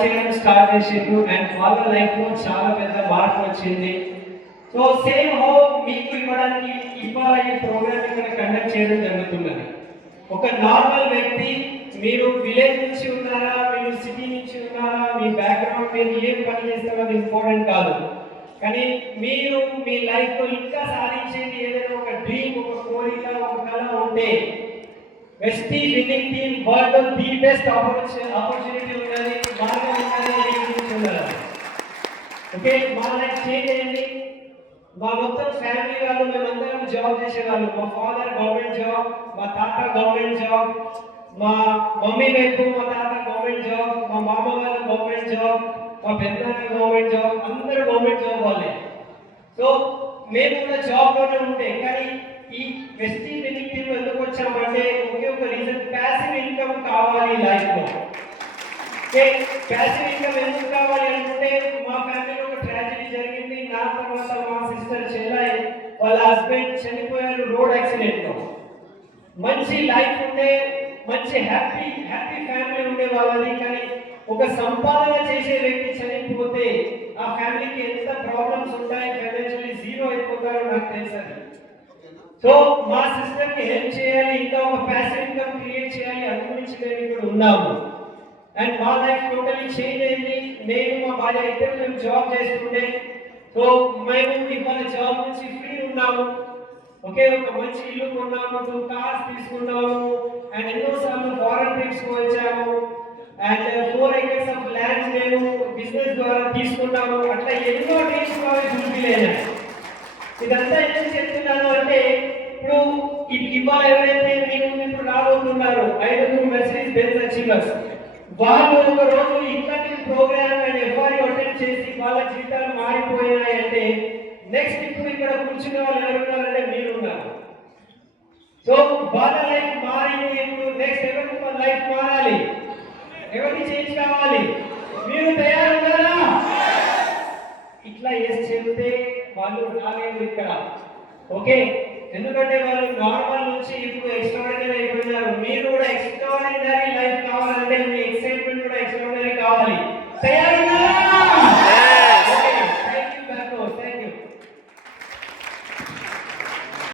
చేయడం స్టార్ట్ చేసిండ్రు అండ్ వాళ్ళ లైఫ్ లో చాలా పెద్ద మార్పు వచ్చింది. సో సేమ్ హో మీకు ఇవ్వడానికి ఇవాళ ఈ ప్రోగ్రామ్ ఇక్కడ కండక్ట్ చేయడం జరుగుతున్నది. ఒక నార్మల్ వ్యక్తి, మీరు విలేజ్ నుంచి ఉన్నారా, మీరు సిటీ నుంచి ఉన్నారా, మీ బ్యాక్గ్రౌండ్ మీరు ఏం పని చేస్తారో అది ఇంపార్టెంట్ కాదు. కానీ మీరు మీ లైఫ్ లో ఇంకా సాధించేది ఏదైనా ఒక డ్రీమ్, ఒక కోరిక, ఒక కళ ఉంటే Vestige winning team world the best opportunity ఉన్నది, మార్గం ఉన్నది. ఓకే, మా లైఫ్ చేంజ్ అయ్యింది. మా మొత్తం ఫ్యామిలీ వాళ్ళు మేమందరం జాబ్ చేసేవాళ్ళు. మా ఫాదర్ గవర్నమెంట్ జాబ్, మా తాత గవర్నమెంట్ జాబ్, మా మమ్మీ వైపు మా తాత గవర్నమెంట్ జాబ్, మా మామ వాళ్ళు గవర్నమెంట్ జాబ్, మా పెద్దనాన్న గవర్నమెంట్ జాబ్, అందరూ గవర్నమెంట్ జాబ్ వాళ్ళే. సో మేము కూడా జాబ్ లోనే ఉంటే, కానీ ఈ వెస్టీజ్ విన్నింగ్ టీమ్ ఎందుకు వచ్చామంటే ఒకే ఒక రీజన్, ప్యాసివ్ ఇన్కమ్ కావాలి లైఫ్ లో. ప్యాసివ్ ఇన్కమ్ ఎందుకు కావాలి అనుకుంటే, మా ఫ్యామిలీలో ఒక ట్రాజెడీ జరిగింది. నా తర్వాత మా సిస్టర్ చెల్లై వాళ్ళ హస్బెండ్ చనిపోయారు రోడ్ యాక్సిడెంట్ లో. మంచి లైఫ్ ఉండే, మంచి హ్యాపీ ఫ్యామిలీ ఉండే వాళ్ళని, కానీ ఒక సంపాదన చేసే వ్యక్తి చనిపోతే ఆ ఫ్యామిలీకి ఎంత ప్రాబ్లమ్స్ ఉంటాయి, ఫైనాన్షియల్లీ జీరో అయిపోతారో నాకు తెలుసు. సో మా సిస్టర్ కి హెల్ప్ చేయాలి, ఇంకా ఒక ప్యాసివ్ ఇన్కమ్ క్రియేట్ చేయాలి, అనుగురించి మేము ఇక్కడ ఉన్నాము. అండ్ మా లైఫ్ టోటలీ చేంజ్ అయింది. నేను మా భార్య ఇద్దరు మేము జాబ్ చేస్తుండే. సో మేము ఇవాళ జాబ్ నుంచి ఫ్రీ ఉన్నాము. ఒకే ఒక మంచి ఇల్లు కొన్నాము, 2 కార్స్ తీసుకున్నాము, అండ్ ఎన్నోసార్లు ఫారెన్ ట్రిప్స్ వచ్చాము, అండ్ 4 acres ఆఫ్ ల్యాండ్ మేము బిజినెస్ ద్వారా తీసుకున్నాము. అట్లా ఎన్నో డ్రీమ్స్ ఫుల్ఫిల్ అయినాయి. ఇదంతా ఎందుకు చెప్తున్నాను అంటే, ఇప్పుడు ఇవాళ ఎవరైతే మీరు ఇప్పుడు రాబోతున్నారు 5 మెర్సిడీస్ బెంజ్ అచీవర్స్, వాళ్ళు ఒక రోజు ఇట్లాంటి ప్రోగ్రామ్ అండ్ ఎఫ్ఆర్ఈ అటెండ్ చేసి వాళ్ళ జీవితాలు మారిపోయినాయి అంటే, నెక్స్ట్ ఇప్పుడు ఇక్కడ కూర్చున్న వాళ్ళు ఎవరున్నారంటే మీరు ఉన్నారు. సో వాళ్ళ లైఫ్ మారింది. ఇప్పుడు నెక్స్ట్ ఎవరికి మన లైఫ్ మారాలి, ఎవరికి చేంజ్ కావాలి, మీరు తయారున్నారా? ఇట్లా ఎస్ చెప్తే వాళ్ళు రాలేదు ఇక్కడ. ఓకే, ఎందుకంటే వాళ్ళు నార్మల్ నుంచి ఇప్పుడు ఎక్స్ట్రాడినరీ అయిపోయినారు. మీరు కూడా ఎక్స్ట్రాడినరీ లైఫ్ కావాలంటే మీ ఎక్సైట్మెంట్ కూడా ఎక్స్ట్రాడినరీ కావాలి. తయారు